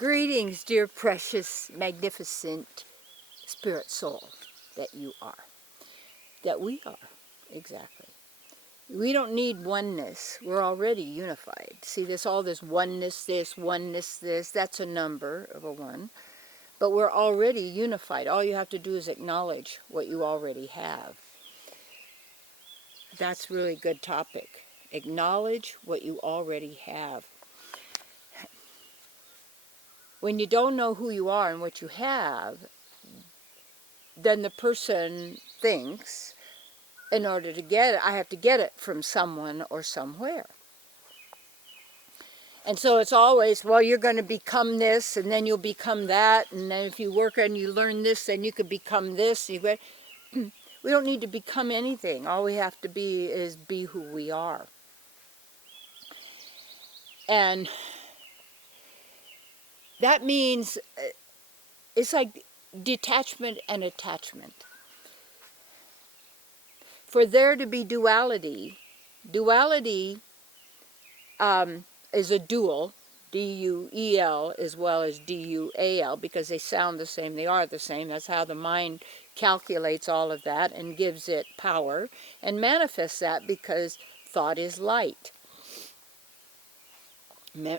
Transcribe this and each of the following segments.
Greetings, dear precious, magnificent spirit soul that you are. That we are, exactly. We don't need oneness. We're already unified. See, all this oneness, this, that's a number of a one. But we're already unified. All you have to do is acknowledge what you already have. That's really a good topic. Acknowledge what you already have. When you don't know who you are and what you have, then the person thinks, in order to get it, I have to get it from someone or somewhere. And so it's always, well, you're going to become this, and then you'll become that, and then if you work and you learn this, then you could become this. We don't need to become anything. All we have to be is be who we are. And that means it's like detachment and attachment. For there to be duality is a dual, D-U-E-L as well as D-U-A-L, because they sound the same, they are the same. That's how the mind calculates all of that and gives it power and manifests that, because thought is light.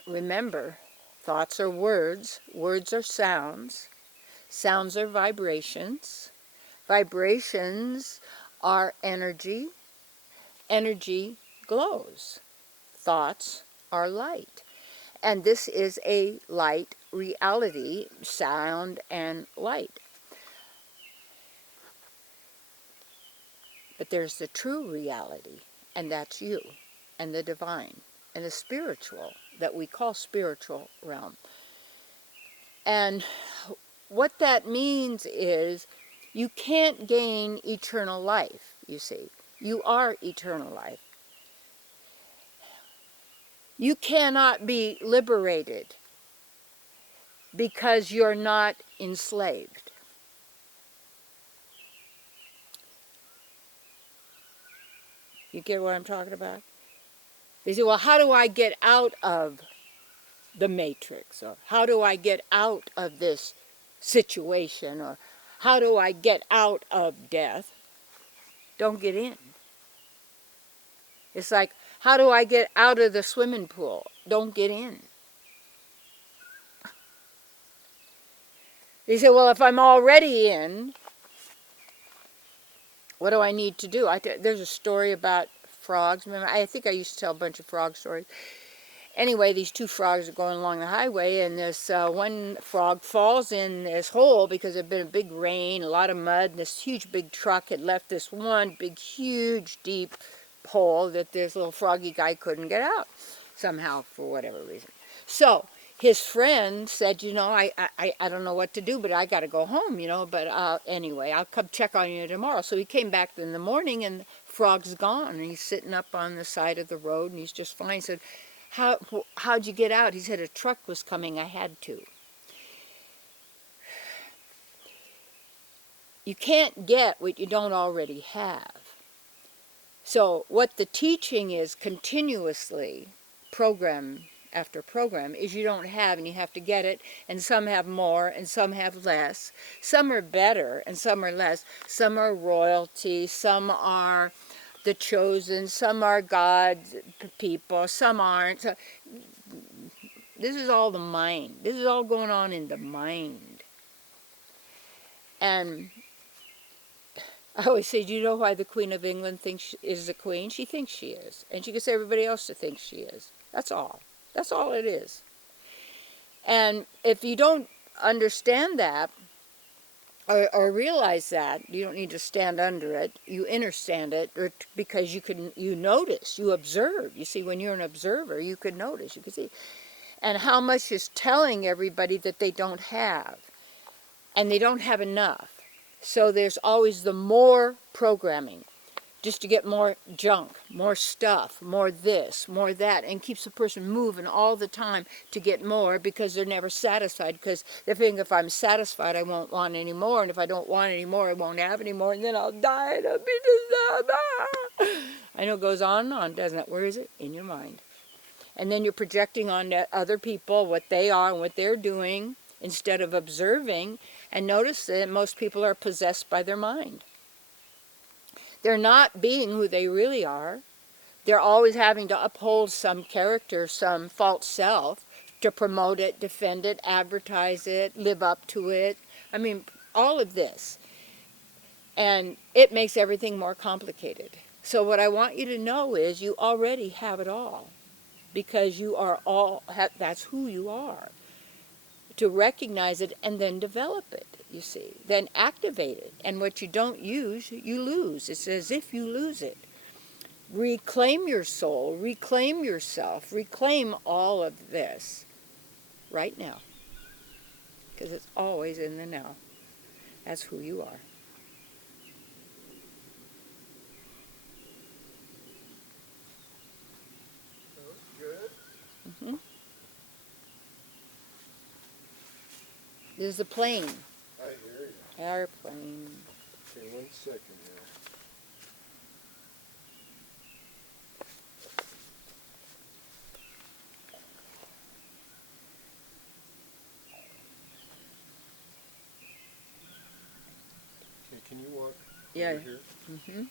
Remember, thoughts are words, words are sounds, sounds are vibrations, vibrations are energy, energy glows, thoughts are light. And this is a light reality, sound and light. But there's the true reality, and that's you, and the divine, and the spiritual, that we call spiritual realm. And what that means is you can't gain eternal life, you see. You are eternal life. You cannot be liberated because you're not enslaved. You get what I'm talking about? They say, well, how do I get out of the matrix? Or how do I get out of this situation? Or how do I get out of death? Don't get in. It's like, how do I get out of the swimming pool? Don't get in. They say, well, if I'm already in, what do I need to do? There's a story about frogs. Remember, I think I used to tell a bunch of frog stories. Anyway, these two frogs are going along the highway, and this one frog falls in this hole because there had been a big rain, a lot of mud, and this huge big truck had left this one big, huge, deep hole that this little froggy guy couldn't get out somehow for whatever reason. So his friend said, you know, I don't know what to do, but I got to go home, you know, but anyway, I'll come check on you tomorrow. So he came back in the morning, and the frog's gone, and he's sitting up on the side of the road, and he's just fine. He said, how'd you get out? He said, a truck was coming, I had to. You can't get what you don't already have. So what the teaching is continuously, program after program, is you don't have and you have to get it, and some have more and some have less. Some are better and some are less. Some are royalty, some are the chosen, some are God's people, some aren't. So, this is all the mind. This is all going on in the mind. And I always say, do you know why the Queen of England thinks she is the Queen? She thinks she is. And she gets everybody else to think she is. That's all. That's all it is. And if you don't understand that, or realize that, you don't need to stand under it, you understand it, because you notice, you observe. You see, when you're an observer, you can notice, you can see. And how much is telling everybody that they don't have. And they don't have enough. So there's always the more programming, just to get more junk, more stuff, more this, more that, and keeps the person moving all the time to get more, because they're never satisfied, because they think, if I'm satisfied, I won't want any more, and if I don't want any more, I won't have any more, and then I'll die, and I'll be just, I know it goes on and on, doesn't it? Where is it? In your mind. And then you're projecting on other people what they are and what they're doing instead of observing. And notice that most people are possessed by their mind. They're not being who they really are. They're always having to uphold some character, some false self, to promote it, defend it, advertise it, live up to it. I mean, all of this. And it makes everything more complicated. So what I want you to know is you already have it all. Because you are all, that's who you are. To recognize it and then develop it, you see. Then activate it. And what you don't use, you lose. It's as if you lose it. Reclaim your soul, reclaim yourself, reclaim all of this right now. Because it's always in the now. That's who you are. That was good. Mm-hmm. There's a plane. I hear you. Airplane. Okay, 1 second here. Okay, can you walk Yeah. over here? Mm-hmm.